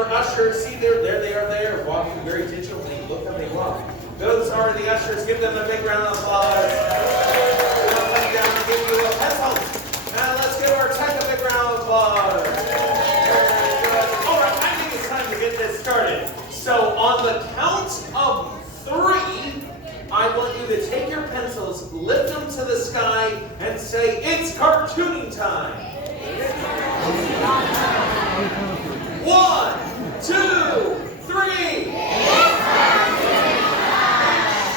our ushers. See, there they are there, walking very digitally. Look how they walk. Those are the ushers. Give them a big round of applause. We'll come down and give you a pencil. And let's give our tech a big round of applause. All right, I think it's time to get this started. So on the count of 3, I want you to take your pencils, lift them to the sky, and say, "It's cartooning time." 1, 2, 3.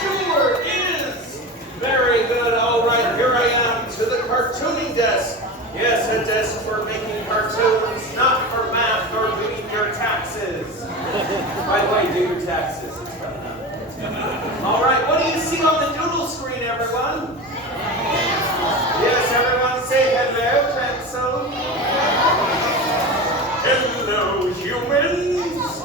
Sure is. Very good. All right, here I am to the cartooning desk. Yes, a desk for making cartoons, not for math or doing your taxes. By the way, do your taxes. It's coming up. All right, what do you see on the doodle screen, everyone? Yes, everyone say hello, pencil. Hello, humans.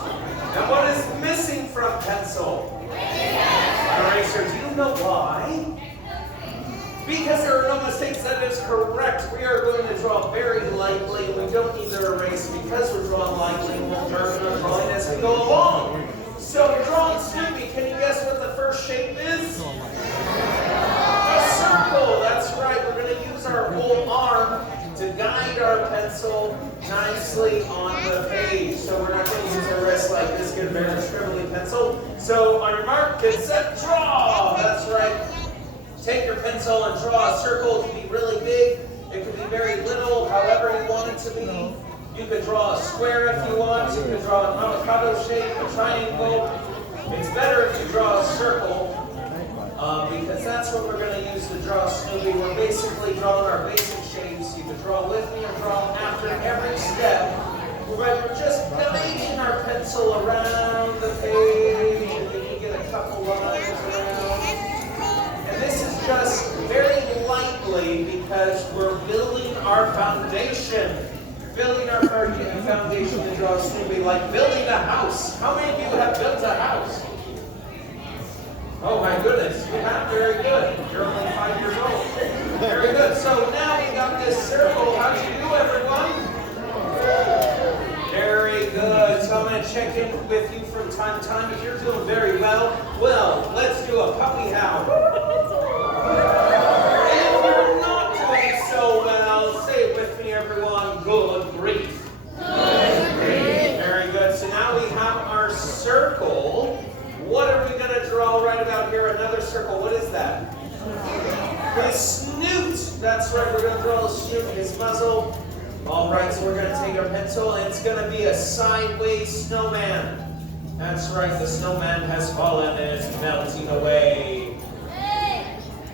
And what is missing from pencil? Eraser. Do you know why? Because there are no mistakes. That is correct. We are going to draw very lightly. We don't need to erase because we're drawing lightly. We'll darken our drawing as we go along. So we're drawing Snoopy. Can you guess what the first shape is? A circle. That's right. We're going to use our whole arm to guide our pencil nicely on the page. So we're not going to use our wrist like this, get a very scribbly pencil. So on your mark, get set, draw. That's right. Take your pencil and draw a circle. It can be really big. It can be very little, however you want it to be. You could draw a square if you want. You could draw an avocado shape, a triangle. It's better if you draw a circle because that's what we're going to use to draw Snoopy. We're basically drawing our basic shapes. You can draw with me or draw after every step. We're just guiding our pencil around the page, and you can get a couple lines around. And this is just very lightly because we're building our foundation. Building our foundation to draw Snoopy, like building a house. How many of you have built a house? Oh my goodness, you have? Very good. You're only 5 years old. Very good. So now we got this circle. How'd you do, everyone? Very good. So I'm going to check in with you from time to time. If you're doing very well, let's do a puppy howl. If you're not doing so well, say it with me, everyone. Good grief. Good grief. Very good. So now we have our circle. What are we going to draw right about here? Another circle. What is that? The snoot. That's right. We're going to draw the snoot, his muzzle. All right. So we're going to take our pencil, and it's going to be a sideways snowman. That's right. The snowman has fallen and is melting away.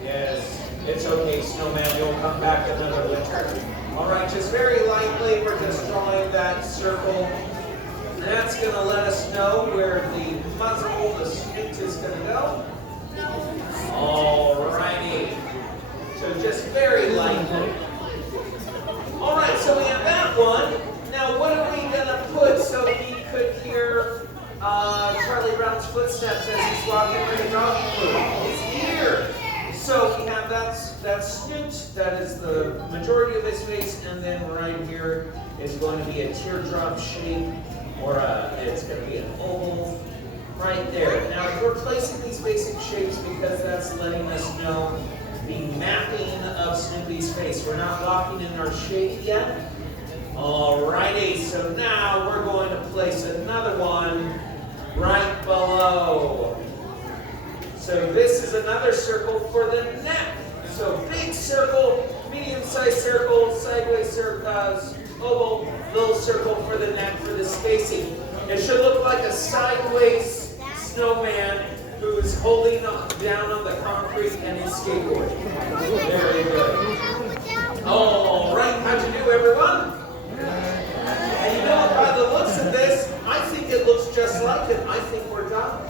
Yes. It's okay, snowman. You'll come back another winter. All right. Just very lightly, we're just drawing that circle. That's going to let us know where the muzzle, the snoot is going to go. All righty. So just very lightly. All right, so we have that one. Now, what are we going to put so he could hear Charlie Brown's footsteps as he's walking through the dog food? His ear. So we have that snoot. That is the majority of his face. And then right here is going to be a teardrop shape. Or it's going to be an oval right there. Now, we're placing these basic shapes because that's letting us know the mapping of Snoopy's face. We're not locking in our shape yet. Alrighty, so now we're going to place another one right below. So this is another circle for the neck. So big circle, medium-sized circle, sideways circles, oval, little circle for the neck for the spacing. It should look like a sideways snowman who's holding down on the concrete and his skateboard. Very good. All right, how'd you do, everyone? And you know, by the looks of this, I think it looks just like it. I think we're done.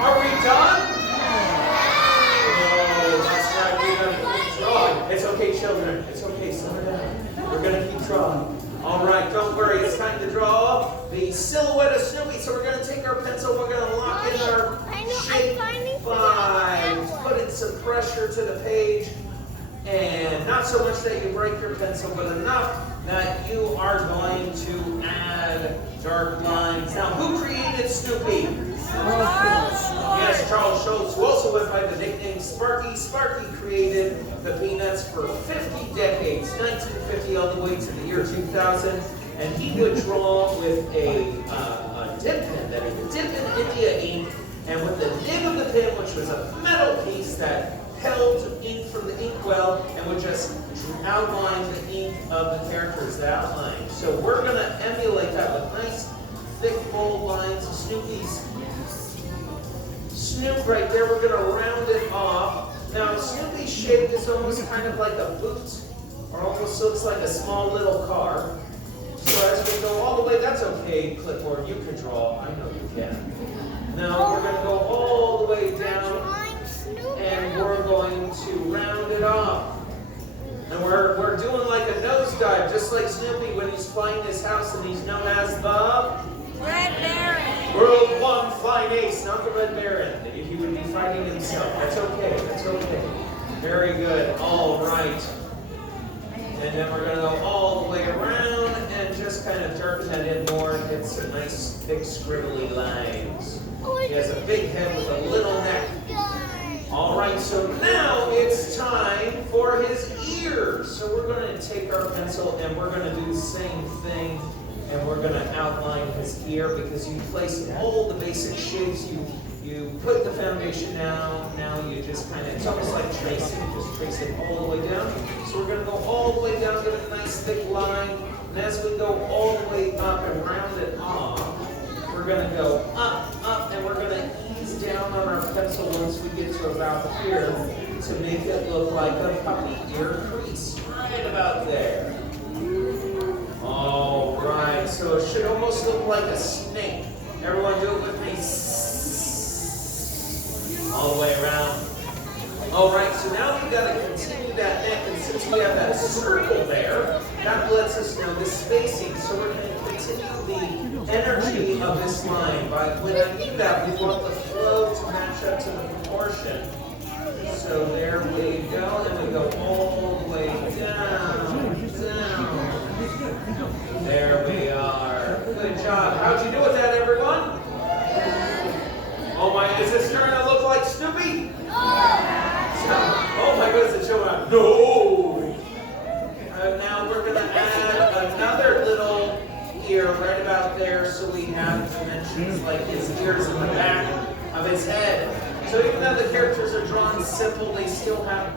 Are we done? No, that's right. We're going to keep drawing. It's okay, children. It's okay. Slow down. We're going to keep drawing. All right, don't worry. It's time to draw the silhouette of Snoopy. So we're going to take our pencil. We're going to lock in our shape 5. Put in some pressure to the page. And not so much that you break your pencil, but enough that you are going to add dark lines. Now, who created Snoopy? Yes, Charles Schulz, who also went by the nickname Sparky. Sparky created the Peanuts for 50 decades, 1950 all the way to the year 2000. And he would draw with a dip pen that he would dip in India ink, and with the nib of the pen, which was a metal piece that held ink from the inkwell, and would just outline the ink of the characters, the outline. So we're going to emulate that with nice, thick, bold lines. Snoopy's Snoop right there, we're going to round it off. Now, Snoopy's shape is almost kind of like a boot, or almost looks like a small little car. So as we go all the way, that's okay, clipboard, you can draw, I know you can. Now we're going to go all the way down, and we're going to round it off. And we're doing like a nosedive, just like Snoopy when he's flying his house, and he's known as the Red Baron. World One Flying Ace, not the Red Baron. He would be fighting himself. That's okay, that's okay. Very good, all right. And then we're going to go all the way around and just kind of darken that in more and get some nice, thick, scribbly lines. He has a big head with a little neck. All right, so now it's time for his ears. So we're going to take our pencil and we're going to do the same thing. And we're going to outline his ear because you place all the basic shapes. You put the foundation down. Now you just kind of, it's almost like tracing. Just trace it all the way down. So we're going to go all the way down to a nice thick line. And as we go all the way up and round it off, we're going to go up, and we're going to ease down on our pencil once we get to about here to make it look like a puppy ear crease. Right about there. All right, so it should almost look like a snake. Everyone do it with me. All the way around. All right, so now we've got to continue that neck, and since we have that circle there, that lets us know the spacing. So we're going to continue the energy of this line. But when I do that, we want the flow to match up to the proportion. So there we go, and we go all the way down, down. There we are. Good job. How'd you do with that, everyone? Oh my, is this starting to look like Snoopy? Oh my goodness, it's showing up. No! Now we're going to add another little ear right about there so we have dimensions like his ears in the back of his head. So even though the characters are drawn simple, they still have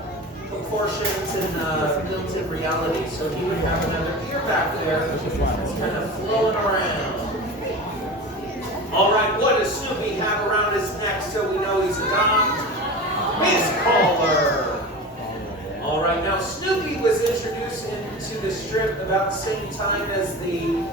proportions and built-in reality. So he would have another ear back there that's kind of flowing around. All right, what does Snoopy have around his neck so we know he's a dog? His collar. All right, now Snoopy was introduced into the strip about the same time as the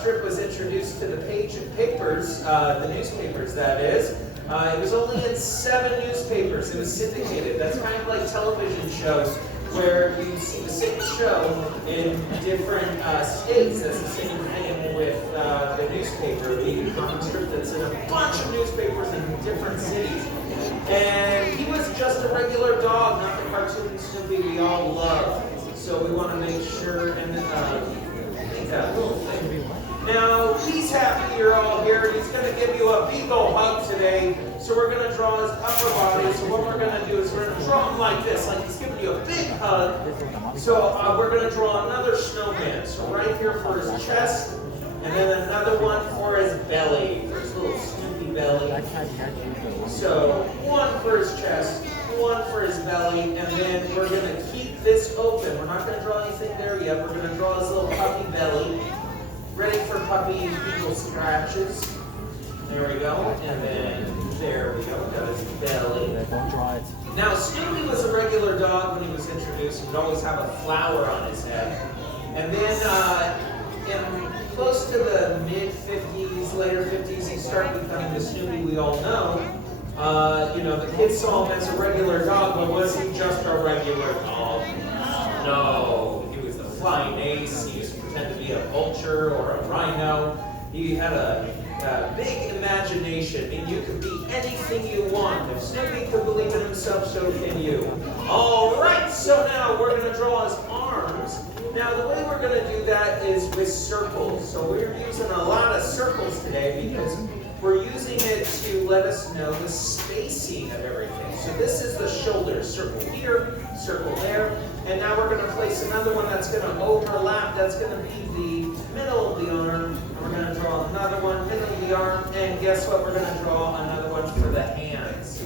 strip was introduced to the papers, the newspapers that is. It was only in 7 newspapers. It was syndicated. That's kind of like television shows where you see the same show in different states. That's the same thing with the newspaper, the comic strip that's in a bunch of newspapers in different cities. And he was just a regular dog, not the cartoon Snoopy we all love. So we want to make sure and make that little thing. Now, he's happy you're all here, and he's going to give you a big old hug today. So we're going to draw his upper body. So what we're going to do is we're going to draw him like this, like he's giving you a big hug. So we're going to draw another snowman. So right here for his chest, and then another one for his belly, for his little Snoopy belly. So one for his chest, one for his belly, and then we're going to keep this open. We're not going to draw anything there yet. We're going to draw his little puppy belly. Ready for puppy little scratches. There we go. And then there we go. Got his belly. Now Snoopy was a regular dog when he was introduced. He would always have a flower on his head. And then in close to the mid-50s, later 50s, he started becoming the Snoopy we all know. The kids saw him as a regular dog, but was he just a regular dog? No. He was the flying ace. He used to pretend to be a vulture or a rhino. He had a big imagination, and you could be anything you want. If Snoopy could believe in himself, so can you. All right, so now we're going to draw his arms. Now the way we're going to do that is with circles. So we're using a lot of circles today because we're using it to let us know the spacing of everything. So this is the shoulder. Circle here, circle there. And now we're going to place another one that's going to overlap. That's going to be the middle of the arm. And we're going to draw another one, middle of the arm. And guess what? We're going to draw another one for the hands.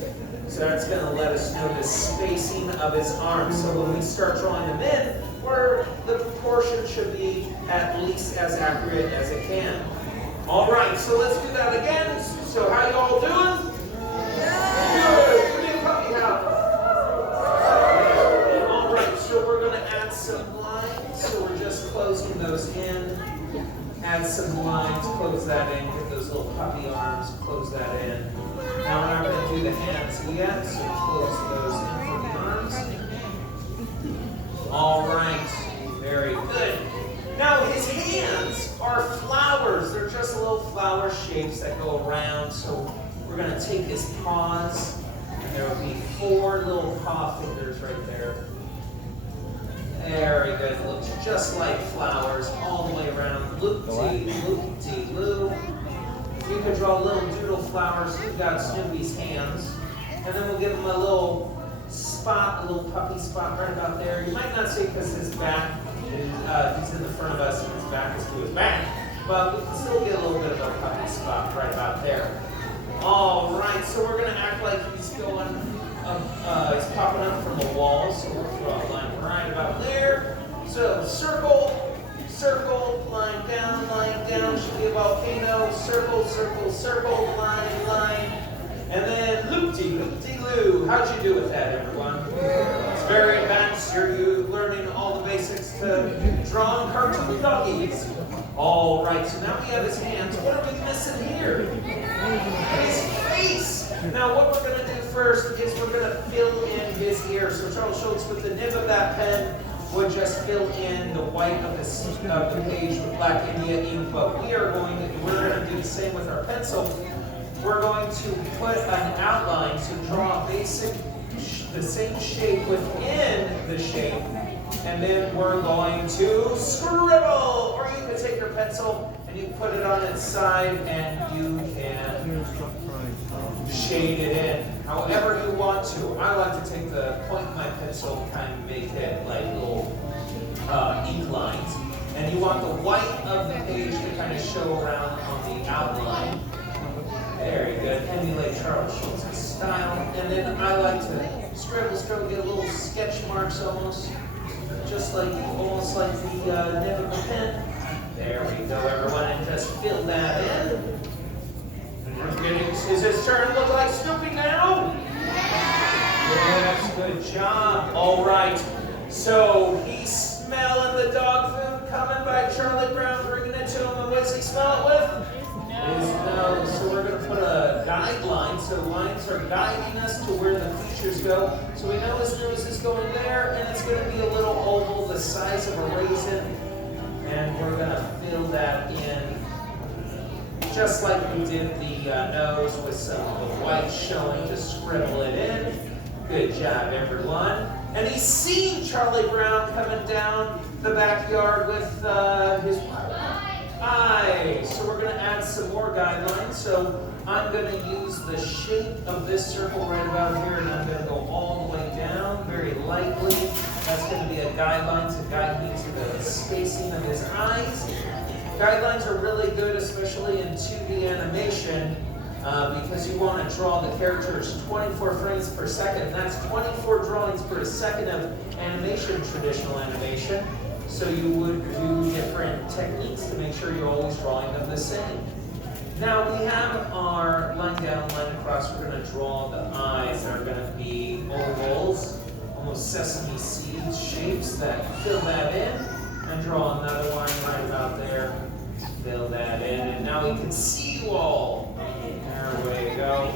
So that's going to let us know the spacing of his arms. So when we start drawing them in, the proportion should be at least as accurate as it can. All right, so let's do that again. So how you all doing? Good. Give me a puppy howl. All right, so we're going to add some lines. So we're just closing those in. Add some lines, close that in, get those little puppy arms, close that in. Now we're not going to do the hands yet, so close those in for the arms. All right, very good. Now his hands are flowers. They're just little flower shapes that go around. So we're going to take his paws, and there will be 4 little paw fingers right there. Very good. Looks just like flowers all the way around. Loop-de-loop-de-loo. You could draw little doodle flowers. We've got Snoopy's hands. And then we'll give him a little spot, a little puppy spot right about there. You might not see because his back, he's in the front of us and his back is to his back. But we can still get a little bit of a puppy spot right about there. All right, so we're going to act like he's going up, he's popping up from the wall. So we'll draw a line right about there. So circle, circle, line down, should be a volcano, circle, circle, circle, line, and then loop-de-loop-de-loo. How'd you do with that, everyone? It's very advanced. You're learning all the basics to drawing cartoon doggies. All right, so now we have his hands. What are we missing here? His face. Now what we're going to do first is we're going to fill in his ear. So Charles Schultz with the nib of that pen would just fill in the white of the page with black India ink, but we're going to do the same with our pencil. We're going to put an outline to draw the same shape within the shape, and then we're going to scribble. Or you can take your pencil and you put it on its side and you can shade it in however you want to. I like to take the point of my pencil and kind of make it like little ink lines. And you want the white of the page to kind of show around on the outline. Very good. Emulate Charles Schultz's style. And then I like to scribble, get little sketch marks almost like the nib of a pen. There we go, everyone, and just fill that in. Is his turn look like Snoopy now? Yes, good job. All right. So he's smelling the dog food coming by Charlie Brown, bringing it to him. And what does he smell it with? His nose. So we're going to put a guideline. So lines are guiding us to where the features go. So we know his nose is going there, and it's going to be a little oval the size of a raisin. And we're going to fill that in just like we did the nose with some of the white showing to scribble it in. Good job, everyone. And he's seen Charlie Brown coming down the backyard with his eyes. So we're going to add some more guidelines. So I'm going to use the shape of this circle right about here, and I'm going to go all the way down very lightly. That's going to be a guideline to guide me to the spacing of his eyes. Guidelines are really good, especially in 2D animation, because you want to draw the characters 24 frames per second. That's 24 drawings per second of animation, traditional animation. So you would do different techniques to make sure you're always drawing them the same. Now we have our line down, line across. We're going to draw the eyes that are going to be ovals, almost sesame seed shapes that fill that in. And draw another line right about there. Fill that in, and now we can see you all. There we go.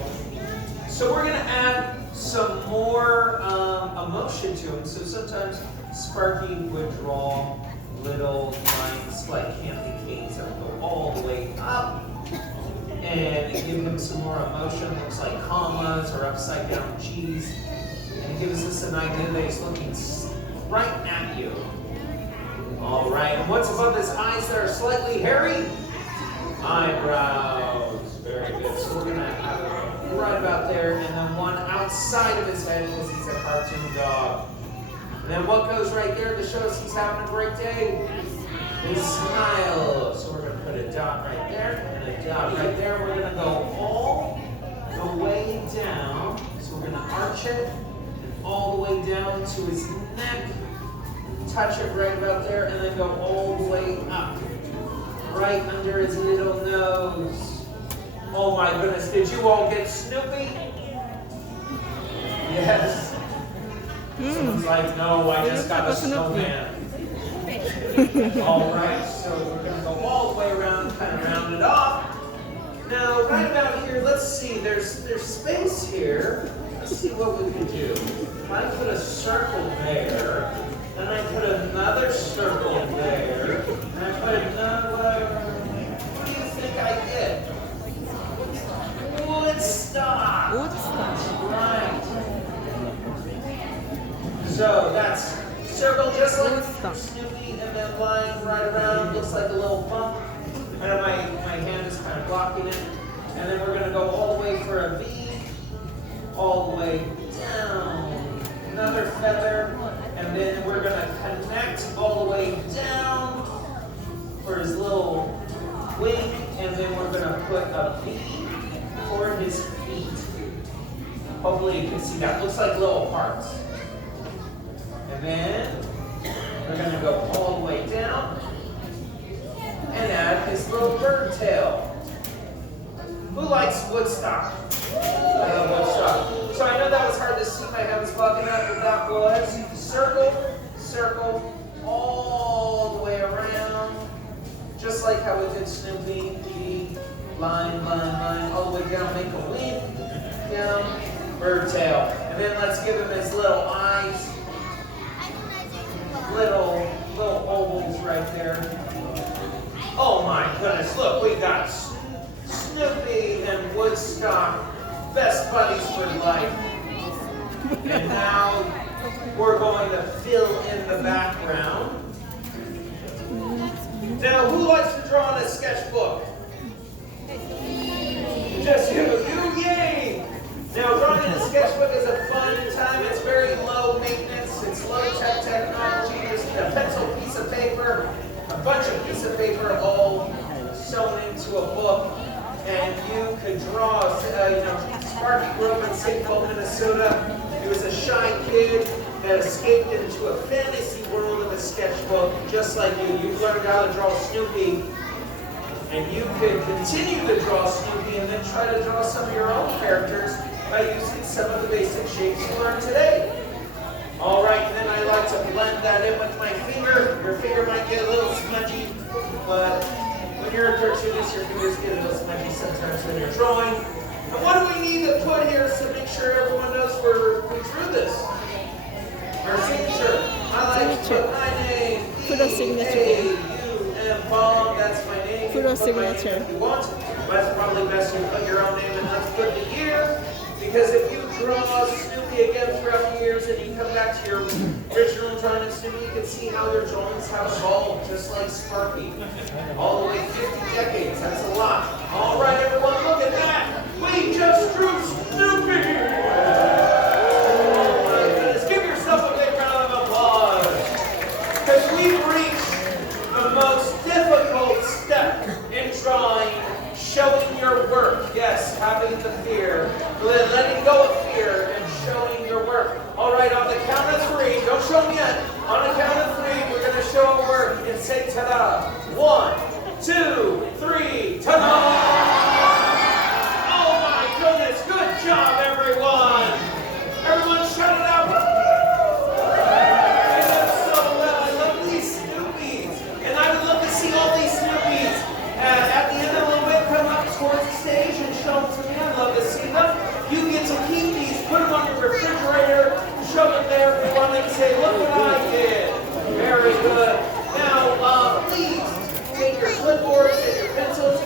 So we're going to add some more emotion to him. So sometimes Sparky would draw little lines like candy canes that would go all the way up and give him some more emotion. Looks like commas or upside down G's. And it gives us an idea that he's looking right at you. All right, and what's above his eyes that are slightly hairy? Eyebrows. Very good. So we're gonna have it right about there, and then one outside of his head because he's a cartoon dog. And then what goes right there to show us he's having a great day? His smile. So we're gonna put a dot right there and a dot right there. We're gonna go all the way down. So we're gonna arch it and all the way down to his neck. Touch it right about there, and then go all the way up. Right under his little nose. Oh my goodness, did you all get Snoopy? Yes. Someone's like, no, I just got a snowman. All right, so we're going to go all the way around, kind of round it off. Now, right about here, let's see, there's space here. Let's see what we can do. I put a circle there, and I put another circle there, and I put another. What do you think I did? Woodstock. Woodstock. Right. So that's circle just like Woodstock. Snoopy, and then line right around. Looks like a little bump. I know my hand is kind of blocking it. And then we're going to go all the way for a V. All the way down. Another feather. And then we're going to connect all the way down for his little wing. And then we're going to put a V for his feet. Hopefully you can see that. Looks like little hearts. And then we're going to go all the way down and add his little bird tail. Who likes Woodstock? I love Woodstock. So I know that was hard to see. My head was bugging up, but that was circle, circle, all the way around. Just like how we did Snoopy. V, line, line, line, all the way down. Make a wing, down, bird tail. And then let's give him his little eyes. Little ovals right there. Oh my goodness, look, we got Snoopy and Woodstock, best buddies for life. And now we're going to fill in the background. Now, who likes to draw in a sketchbook? Just you, yay! Now, drawing in a sketchbook is a fun time. It's very low maintenance. It's low-tech technology. Just a pencil, piece of paper, a bunch of piece of paper all sewn into a book. And you could draw, Sparky grew up in St. Paul, Minnesota. He was a shy kid that escaped into a fantasy world of a sketchbook, just like you. You've learned how to draw Snoopy. And you could continue to draw Snoopy and then try to draw some of your own characters by using some of the basic shapes you learned today. All right, and then I like to blend that in with my finger. Your finger might get a little smudgy, but when you're a cartoonist, your fingers get a little smudgy sometimes when you're drawing. And what do we need to put here to make sure everyone knows we drew this? Our signature. I like to put my name. Put a signature. E-A-U-M, Bob, that's my name. Put a signature. If you want, but it's probably best you put your own name and let's put the year. Because if you draw Snoopy again throughout the years and you come back to your original drawing of Snoopy, you can see how their drawings have evolved, just like Sparky. All the way 50 decades, that's a lot. All right, everyone, look at that. We just drew Snoopy. Oh my goodness, give yourself a big round of applause. Because we've reached the most difficult step in drawing, showing your work. Yes, having the fear. Letting go of fear and showing your work. All right, on the count of three, don't show them yet. On the count of three, we're going to show our work and say ta-da. 1, 2, 3, ta-da! Oh my goodness, good job, everyone. Everyone shout it out. I did so well. I love these Snoopies. And I would love to see all these Snoopies at the end of the way come up towards the stage and show them to me. I'd love to see them. You get to keep these, put them on your refrigerator, show them there if you want to say, look what I did. Very good. Now, please take your clipboards and your pencils